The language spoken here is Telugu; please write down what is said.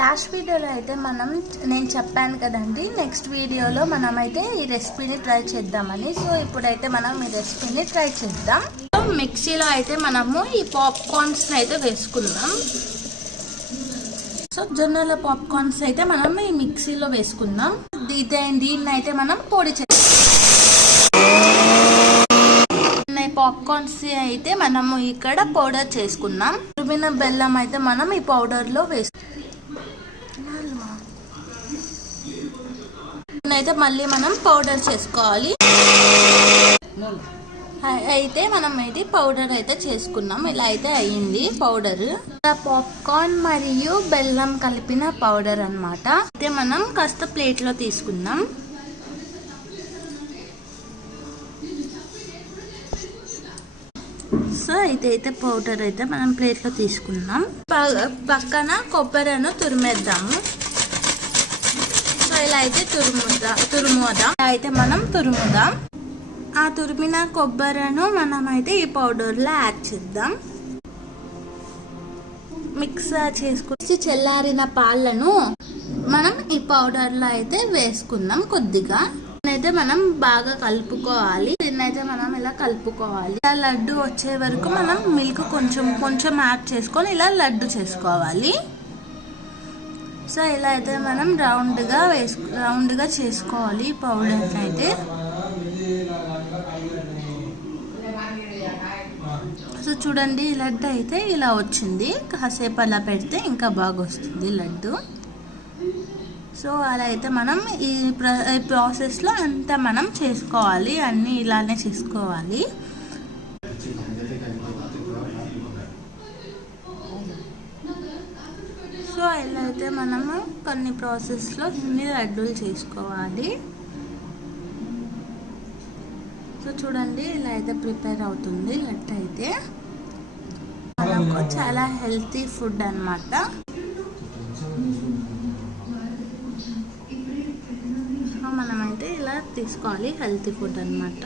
లాస్ట్ వీడియోలో అయితే మనం నేను చెప్పాను కదండి నెక్స్ట్ వీడియోలో మనమైతే ఈ రెసిపీని ట్రై చేద్దామని. సో ఇప్పుడైతే మనం ఈ రెసిపీని ట్రై చేద్దాం. సో మిక్సీలో అయితే మనము ఈ పాప్కార్న్స్ని అయితే వేసుకుందాం. సో జొన్నల పాప్కార్న్స్ అయితే మనం ఈ మిక్సీలో వేసుకుందాం. దీని దీన్ని అయితే మనం పొడి చే పాప్కార్న్స్ అయితే మనము ఇక్కడ పౌడర్ చేసుకుందాం. తురిమిన బెల్లం అయితే మనం ఈ పౌడర్లో వేసుకుందాం అయితే మళ్ళీ మనం పౌడర్ చేసుకోవాలి. అయితే మనం ఇది పౌడర్ అయితే చేసుకున్నాం. ఇలా అయితే అయ్యింది పౌడర్ పాప్కార్న్ మరియు బెల్లం కలిపిన పౌడర్ అనమాట అయితే మనం కాస్త ప్లేట్లో తీసుకుందాం. సో అయితే అయితే పౌడర్ అయితే మనం ప్లేట్లో తీసుకున్నాం. ప- పక్కన కొబ్బరిను తురిమేద్దాము. ఇలా అయితే తురుముదా తురుముదాం. ఇలా అయితే మనం తురుముదాం. ఆ తురిమిన కొబ్బరిను మనం అయితే ఈ పౌడర్లో యాడ్ చేద్దాం. మిక్స్ చేసుకుని చల్లారిన పాలను మనం ఈ పౌడర్లో అయితే వేసుకుందాం కొద్దిగా. అయితే మనం బాగా కలుపుకోవాలి. దీన్నైతే మనం ఇలా కలుపుకోవాలి. ఇలా లడ్డు వచ్చే వరకు మనం మిల్క్ కొంచెం కొంచెం యాడ్ చేసుకొని ఇలా లడ్డు చేసుకోవాలి. సో ఇలా అయితే మనం రౌండ్గా వేసు రౌండ్గా చేసుకోవాలి ఈ పౌడర్ అయితే. సో చూడండి లడ్డు అయితే ఇలా వచ్చింది. కాసేపు అలా పెడితే ఇంకా బాగా వస్తుంది లడ్డు. సో అలా అయితే మనం ఈ ఈ ప్రాసెస్లో అంతా మనం చేసుకోవాలి. అన్నీ ఇలానే చేసుకోవాలి. సో ఇలా అయితే మనము కొన్ని ప్రాసెస్లో ఇన్ని లడ్డూలు చేసుకోవాలి. సో చూడండి ఇలా అయితే ప్రిపేర్ అవుతుంది లడ్డు అయితే. మనకు చాలా హెల్తీ ఫుడ్ అన్నమాట. సో మనమైతే ఇలా తీసుకోవాలి హెల్తీ ఫుడ్ అనమాట